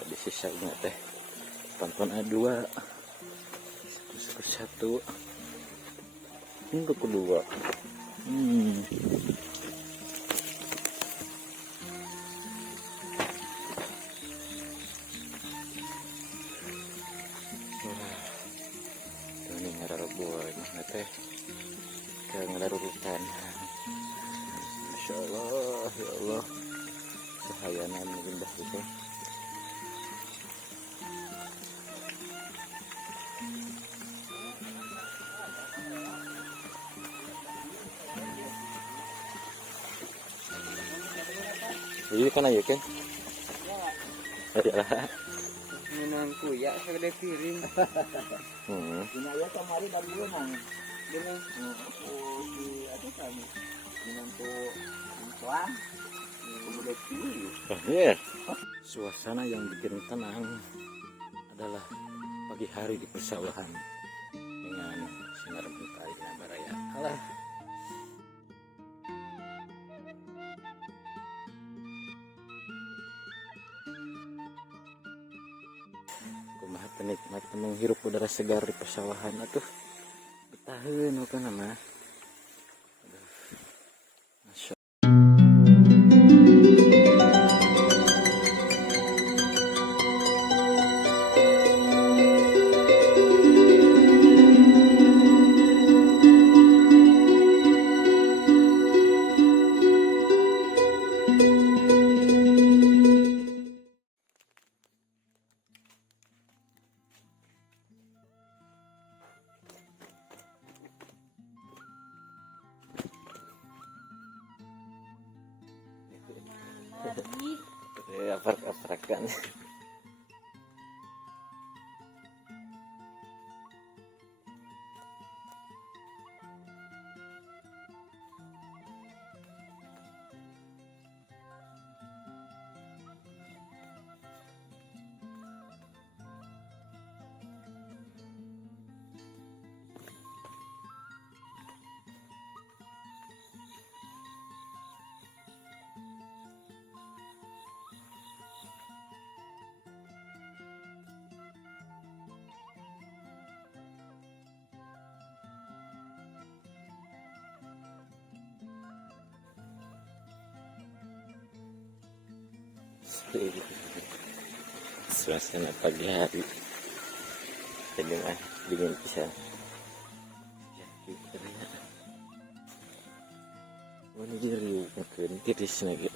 Jadi sisanya teh tonton A2 satu minggu kedua. Ini ngarabuan teh kayak ngelarutan. Masya Allah, ya Allah, cahayanan indah itu. Iya kan ayo kan? Adalah. Menangku ya segede piring. Ini ya kemari baru nang. Ini di ada kami. Menantu tuan. Kemudian Iya. Suasana yang bikin tenang adalah pagi hari di persawahan dengan sinar mentari Nabaraya. Alah. Kumaha penikmat menghirup udara segar di persawahan atuh. Betaheun apa nama? Masya aprak-aprakan. Suasana pagi hari jadi mah dingin pisan. Ya gitu ya. Ini jadi mungkin tiris lagi.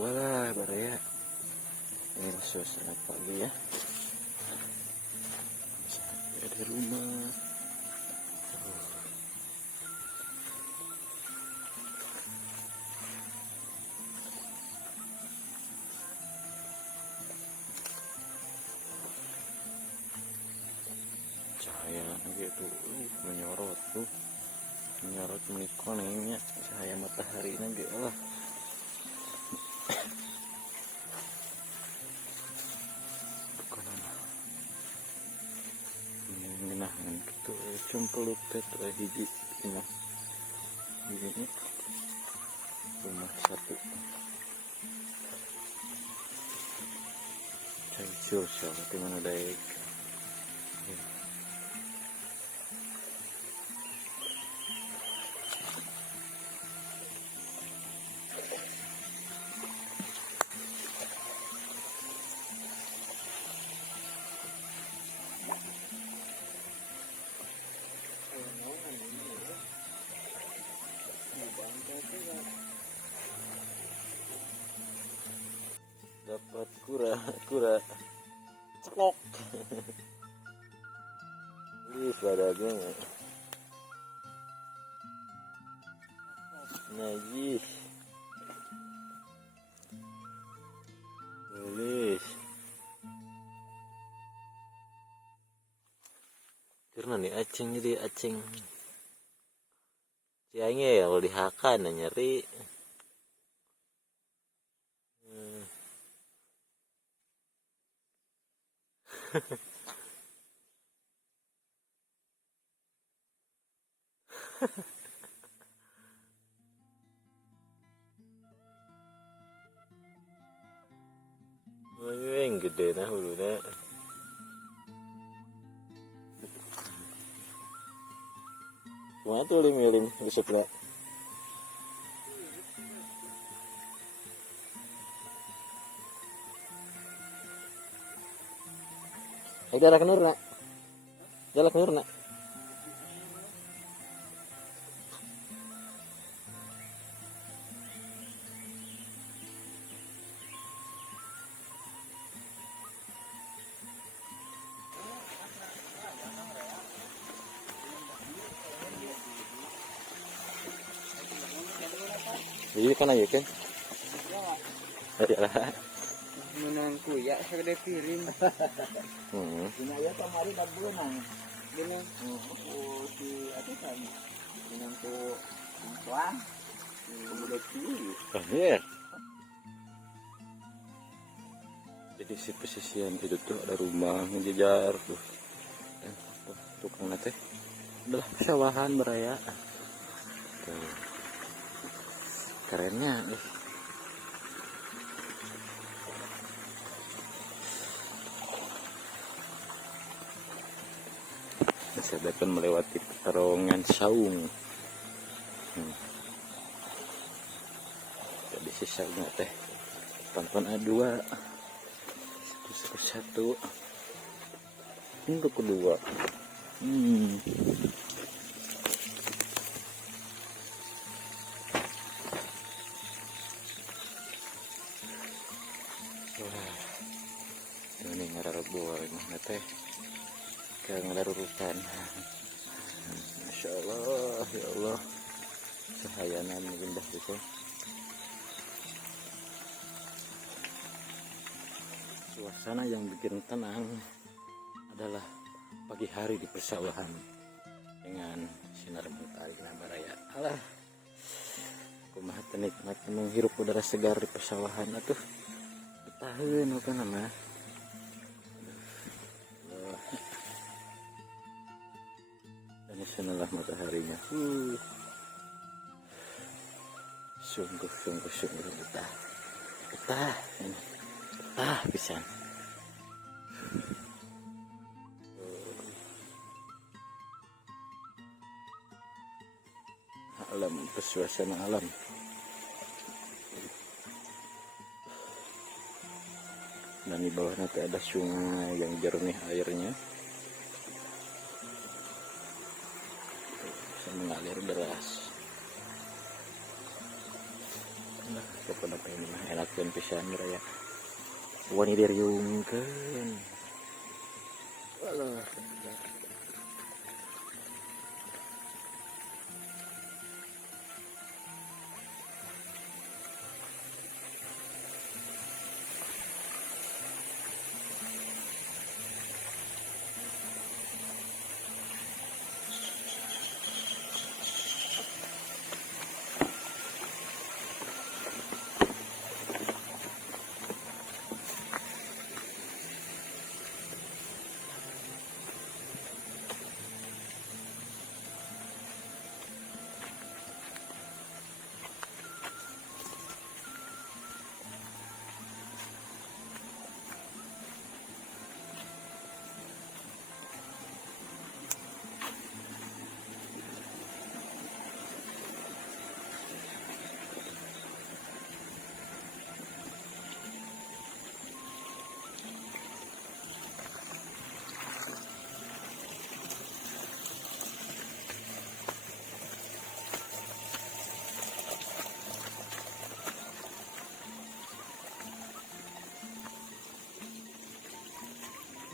Wala baraya. Ini suasana pagi ya. Sampai di rumah. Cahaya gitu menyorot tuh. Menyorot menikonnya cahaya matahari nanti Allah. Menahan gitu cumpeluk itu hiji rumah ini rumah satu cancur siapa di mana daik dapat kura cekok ini badannya najis nulis karena nih acing jadi acing siangnya ya kalau dihakan nyeri. Yang gede nah hulunya. Kumaha tuh lim rusuk lah. Jalak nurna. Jalak nurna. Jadi kan aja kan? Ayolah. Menang kuya saya udah piring. Ini ayah kemarin berbulan. Gini. Oh, si apa kan? Ini tuh tuan. Kemudian kiri. Iya. Jadi si pesisian itu tuh ada rumah menjejar tuh. Tukang nate. Udah pesawahan beraya. Tuh. Kerennya nih. Saya akan melewati terowongan saung. Jadi si saungnya teh tonton A2 satu untuk kedua. Wah, ini ngararebo mah teh kayak ngelarurutan. Masya Allah, ya Allah, cahayanan indah gitu. Suasana yang bikin tenang adalah pagi hari di persawahan dengan sinar matahari baraya. Alah, kumaha nikmat menghirup udara segar di persawahan atuh. Betaheun apa nama? Dan sanalah mataharinya. Sungguh betah. Betah pisan. Alam, suasana alam. Dan di bawah nanti ada sungai yang jernih airnya. Bisa mengalir deras. Kapag na ini mah enak kan pisan raya. Wani diriungkeun. Alah.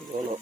Golo.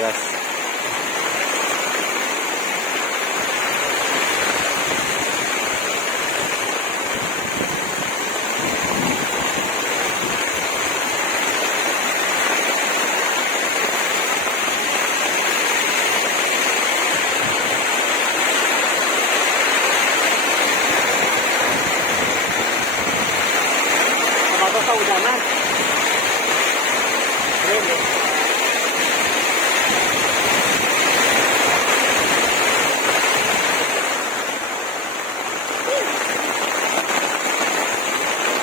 deras. Apa kehujanan? Belum.